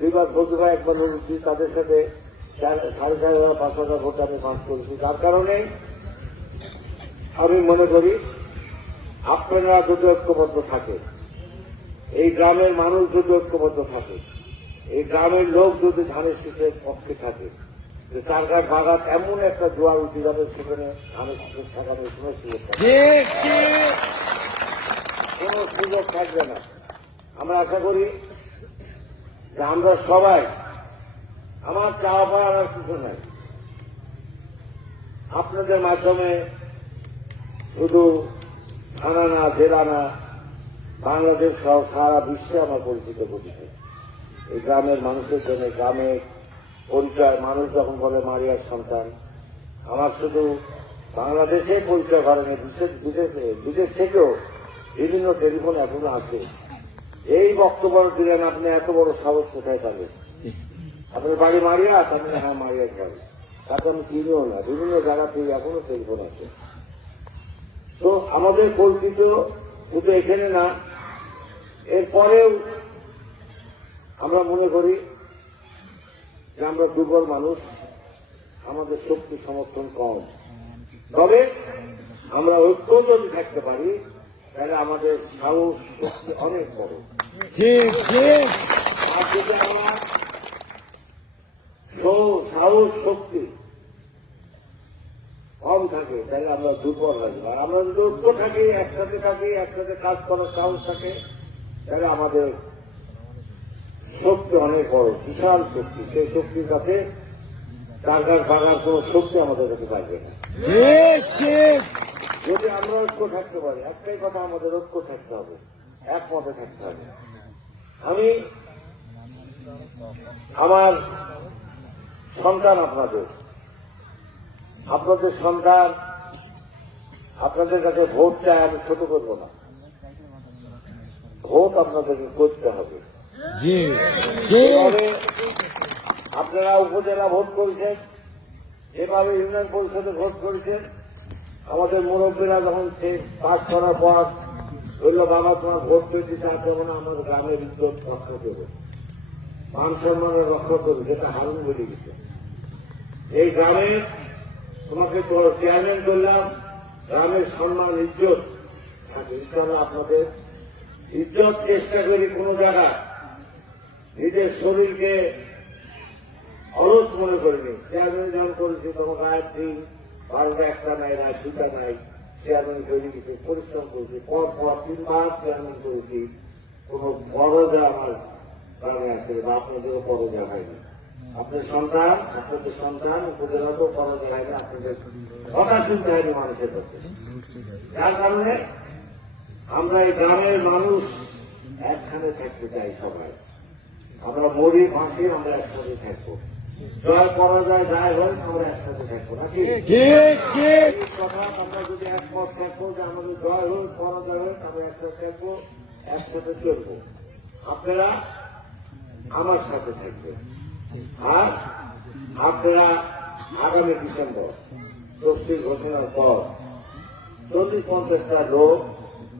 দুইবার বন্ধুরা একবার বলেছি, তাদের সাথে 4,500-5,000 ভোট আমি পাস করেছি। তার কারণে আমি মনে করি আপনারা যদি ঐক্যবদ্ধ থাকে, এই গ্রামের মানুষ যদি ঐক্যবদ্ধ থাকে, এই গ্রামের লোক যদি ধানের শীষের পক্ষে থাকে, যে চারঘাট বাগাত এমন একটা জোয়ার উঠে যাবে, সেখানে ধানের শীষের থাকানোর কোনো সুযোগ থাকবে, কোন সুযোগ থাকবে না। আমরা আশা করি যে আমরা সবাই, আমার চাওয়া পাওয়ার আর কিছু নাই, আপনাদের মাধ্যমে শুধু থানা না, জেলা না, বাংলাদেশ সহ সারা বিশ্বে আমার পরিচিত করছে। এই গ্রামের মানুষের জন্য, গ্রামের পরিচয়, মানুষ যখন বলে মারিয়ার সন্তান, আমার শুধু বাংলাদেশে পরিচয় করেনি, বিদেশ থেকেও বিভিন্ন টেলিফোন এখনো আছে। এই বক্তব্য দিলেন আপনি, এত বড় সাহস কোথায় পাবেন? আপনার বাড়ি মারিয়া? তাহলে হ্যাঁ, মারিয়ার বাড়ি, তাকে আমি চিনিও না। বিভিন্ন জায়গা থেকে এখনো টেলিফোন আছে। তো আমাদের পরিচিত শুধু এখানে না, এরপরেও আমরা মনে করি যে আমরা দুর্বল মানুষ, আমাদের শক্তি সমর্থন কম। তবে আমরা ঐক্য যদি থাকতে পারি, তাহলে আমাদের সাহস শক্তি অনেক বড়। আর যদি আমরা সাহস শক্তি কম থাকে, তাহলে আমরা দুর্বল হয়ে যাবো। আর আমরা যদি ঐক্য থাকি, একসাথে থাকি, একসাথে কাজ করার সাহস থাকে, তাহলে আমাদের শক্তি অনেক বড়, বিশাল শক্তি। সেই শক্তির কাছে চারঘাট ভাঙার কোন শক্তি আমাদের কাছে থাকবে না। যদি আমরা ঐক্য থাকতে পারি, একটাই কথা, আমাদের ঐক্য থাকতে হবে, একমতে থাকতে হবে। আমি আমার সন্তান, আপনাদের সন্তান, আপনাদের কাছে ভোট চাই, আমি ছোট করব না। ভোট আপনাদেরকে করতে হবে। আপনারা উপজেলা ভোট করেছেন, এভাবে ইউনিয়ন পরিষদে ভোট করেছেন। আমাদের মুরব্বীরা যখন পাস করার পর বলল, বাবা তোমার ভোট পেয়েছি, তার জন্য আমার গ্রামের ইজ্জত রক্ষা দেবে, মান সম্মানের রক্ষা করবে, যেটা হারুন বলে গেছে। এই গ্রামে তোমাকে চেয়ারম্যান করলাম, গ্রামের সম্মান ইজ্জত থাকে। ইনশাআল্লাহ আপনাদের ইজ্জত চেষ্টা করি কোন জায়গায় নিজের শরীরকে অলস মনে করিনি। চেয়ারম্যান যখন করেছি, তোমার গায়ের দিন 12টা, একটা নাই, রাত 2টা নাই, চেয়ারম্যান তৈরি কিছু পরিশ্রম করেছি। পর 3বার চেয়ারম্যান করেছি। কোন পরজা আমার গ্রামে আসছে বা আপনাদেরও পরজা হয়নি। আপনাদের সন্তান উপজেলাতেও পরজা হয়নি, আপনাদের কথা শুনতে হয়নি মানুষের কাছে। যার কারণে আমরা এই গ্রামের মানুষ একখানে থাকতে চাই। সবাই আমরা মরি ফাঁসি, আমরা একসাথে থাকবো। জয় পরাজয় যাই হয়, আমরা একসাথে থাকবো নাকি? কথা আমরা যদি একমত থাকবো যে আমাদের জয় হোক পরাজয় হোক, আমরা একসাথে থাকবো, একসাথে চলবো। আপনারা আমার সাথে থাকবেন। আর আপনারা আগামী ডিসেম্বর 24 ঘোষণার পর 40-50টা লোক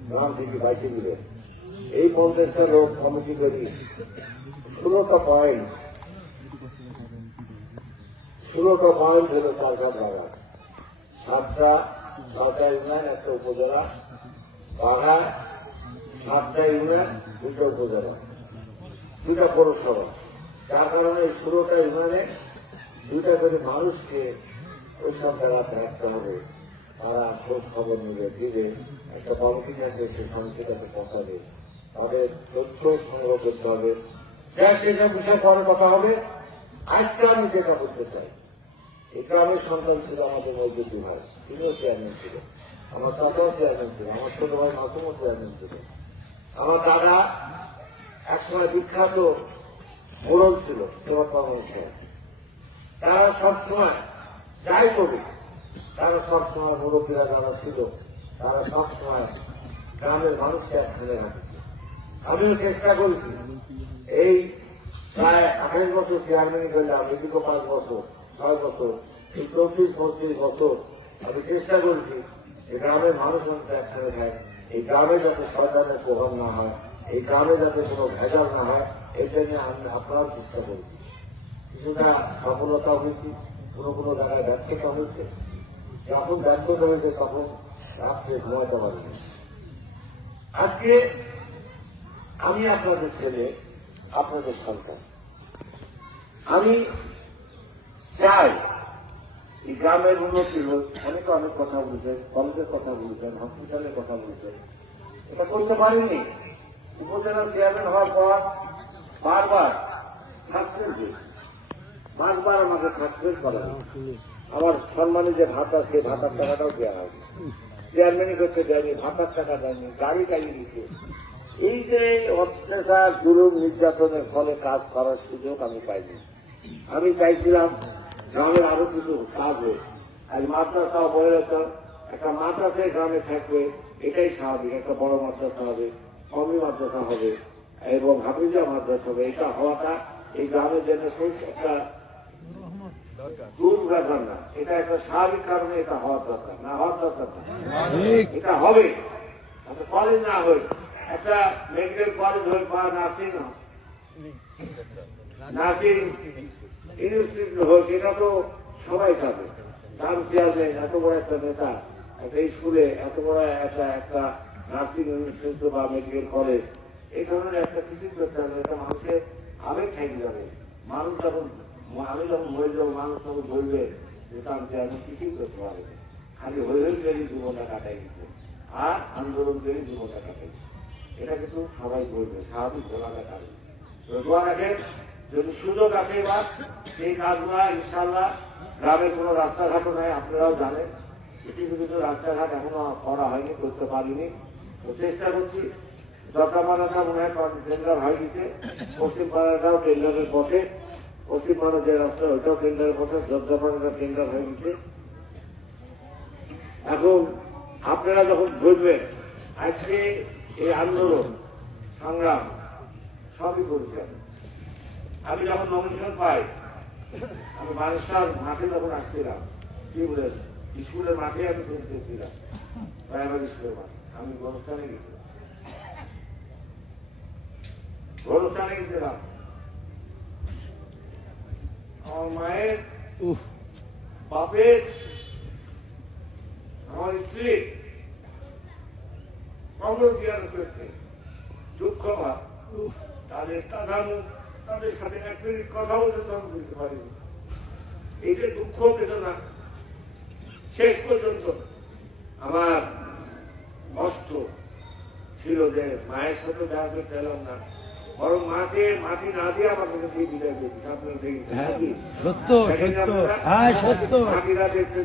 গ্রাম থেকে বাইশে দিলেন। এই 50টা লোক কমিটি করি 16টা পয়েন্ট হল চারঘাট বাঘা, 7টা ইউনিয়ন, একটা উপজেলা, বাঘা 7টা ইউনিয়ন, 2টা উপজেলা, 2টা পৌরসভা। যার কারণে এই 16টা ইউনিয়নে 2টা করে মানুষকে ওইসব জায়গাতে রাখতে হবে। তারা খোঁজ খবর নিবে, দিবে, একটা কমিটি থাকে, সে কমিটির কাছে পৌঁছাবে, তাদের তথ্য সংগ্রহ করতে হবে। সেসব বিষয়ে পরে কথা হবে। আজকে আমি যেটা বলতে চাই, এই গ্রামের সন্তান ছিল আমাদের মজুদি ভাই, তিনিও চেয়ারম্যান ছিল, আমার চাচাও চেয়ারম্যান ছিল, আমার ছোট ভাই মাসুমও চেয়ারম্যান ছিল, আমার দাদা একসময় বিখ্যাত মোড়ল ছিল, তারা সবসময় যাই করি, তারা সবসময় মুরব্বীরা যারা ছিল, তারা সবসময় গ্রামের মানুষকে একসাথে রাখছে। আমিও চেষ্টা করেছি, এই প্রায় 28 বছর চেয়ারম্যান করলাম, এদিকে 5 বছর 6 বছর, এই 24-25 বছর আমি চেষ্টা করেছি এই গ্রামের মানুষ একসাথে থাকে, এই গ্রামে যাতে সরকারের প্রভাব না হয়, এই গ্রামে যাতে কোনো ভেজাল না হয়, এটা নিয়ে আমি আপনারাও চেষ্টা করেছি, কিছুটা সফলতা হয়েছে, কোনো জায়গায় ব্যর্থতা হয়েছে। যখন ব্যর্থতা হয়েছে তখন রাত্রে ঘুমাতে পারিনি। আজকে আমি আপনাদের ছেলে, আপনাদের সন্তান, আমি চাই এই গ্রামের উন্নতি হোক। অনেকে অনেক কথা বলছেন, কলেজের কথা বলছেন, হসপিটালের কথা বলছেন, এটা করতে পারিনি। উপজেলা চেয়ারম্যান হওয়ার পর বারবার আমাকে সাসপেন্ড করা হয়েছে। আমার সম্মানে যে ভাতা, সেই ভাতার টাকাটাও দেওয়া হয়নি, চেয়ারম্যানই করতে দেয়নি, ভাতার টাকা দেয়নি, গাড়ি চালিয়ে দিচ্ছে। এই যে অত্যাচার, জুলুম, নির্যাতনের ফলে কাজ করার সুযোগ আমি পাইনি। আমি চাইছিলাম গ্রামের আরো কিছু কাজ হোক। আজ মাদ্রাসা বলে একটা মাদ্রাসায় গ্রামে থাকবে, এটাই স্বাভাবিক। একটা বড় মাদ্রাসা হবে, কমি মাদ্রাসা হবে এবং হাফিজা মাদ্রাসা হবে। এটা হওয়াটা এই গ্রামের জন্য একটা দূর ব্যাপার না, এটা একটা স্বাভাবিক কারণে এটা হওয়ার দরকার, না হওয়ার দরকার না, এটা হবে। একটা কলেজ না হয়, একটা মেডিকেল কলেজ হয় বা নার্সিং ইনস্টিটিউট হোক, এটা তো সবাই চাবে। তার চেয়ারম্যান এত বড় একটা নেতা, একটা স্কুলে এত বড় একটা নার্সিং ইনস্টিটিউট বা মেডিকেল কলেজ, এই ধরনের একটা কিছু করতে হবে। এটা মানুষের আবেগ থাকি যাবে। মানুষ যখন, আমি যখন মরে যাবো, মানুষ তখন বলবে যে তার চেয়ারম্যান কিছুই করতে পারে, খালি হয়ে গেলেই জীবনটা কাটাই গেছে আর আন্দোলন করে জীবনটা কাটাই। এটা কিন্তু সবাই বলবে, স্বাভাবিক ঘোলাটা কাটবে। দোয়া রাখেন, যদি সুযোগ আসে এবার সেই কাজগুলো ইনশাল্লাহ। গ্রামের কোনো রাস্তাঘাটও নাই, আপনারাও জানেন। কিছু কিছু রাস্তাঘাট এখনো করা হয়নি, করতে পারিনি, তো চেষ্টা করছি। যথামানাটা মনে হয় টেন্ডার হয়ে গেছে, পশ্চিম পাড়াটাও টেন্ডারের পথে, পশ্চিম পাড়া যে রাস্তা ওইটাও টেন্ডারের পথে, যথামানাটা টেন্ডার হয়ে গেছে। এখন আপনারা যখন বুঝবেন, আজকে এই আন্দোলন সংগ্রাম সবই করেছেন। আমি যখন নমিনেশন পাই, আমি মানুষটার মাঠে যখন আসছিলাম, কি বলে স্কুলের মাঠে আমি শুনতেছিলাম, প্রাইমারি স্কুলের মাঠে। আমি গণস্থানে গেছিলাম, আমার মায়ের, বাপের, আমার স্ত্রী কবর জিয়ারত করতে দুঃখ হয়। তাদের তাদের সাথে এক মিনিট কথা বলতে তখন বুঝতে পারিনি। এই যে দুঃখ বেদনা, শেষ পর্যন্ত আমার কষ্ট ছিল যে মায়ের সাথে দেখা করতে এলাম না, বরং মাটি না দিয়ে আমাকে সেই বিদায় পেয়েছি। আপনারা মাটিরা দেখতে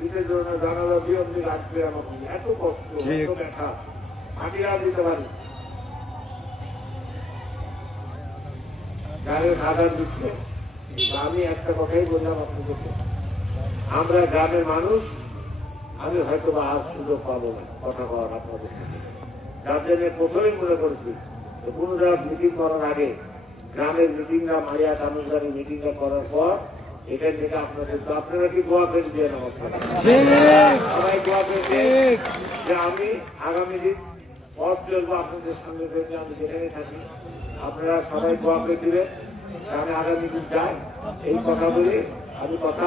দিতে জন্য জানালা দিয়ে অব্দি রাখবে, আমাকে এত কষ্ট, এত ব্যথা, মাটিরা দিতে পারি গ্রামের আধার দিচ্ছে। আমি একটা কথাই বললাম আপনাদেরকে, আমরা গ্রামের মানুষ, আমি হয়তো বা আজ সুযোগ পাবো না কথা বলার আপনাদের সাথে। যার জন্য প্রথমেই মনে করছি কোনো জায়গায় মিটিং করার আগে, গ্রামের মিটিংটা, মারিয়া কানুনদারি মিটিংটা করার পর এখান থেকে আপনাদের, তো আপনারা কি দোয়া করে দিয়ে নমস্কার, সবাই দোয়া করে যে আমি আগামী দিন পথ চলবো আপনাদের সঙ্গে রয়েছে, আমি যেখানে থাকি। আপনারা সবাই দোয়া করে দিবেন, আমি আগামী দিন যাই। এই কথা বলে আমি কথা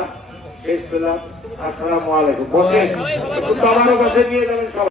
শেষ পেলাম। আসসালামু আলাইকুম। বসে একটু আমারও কাছে নিয়ে যাবেন সবাই।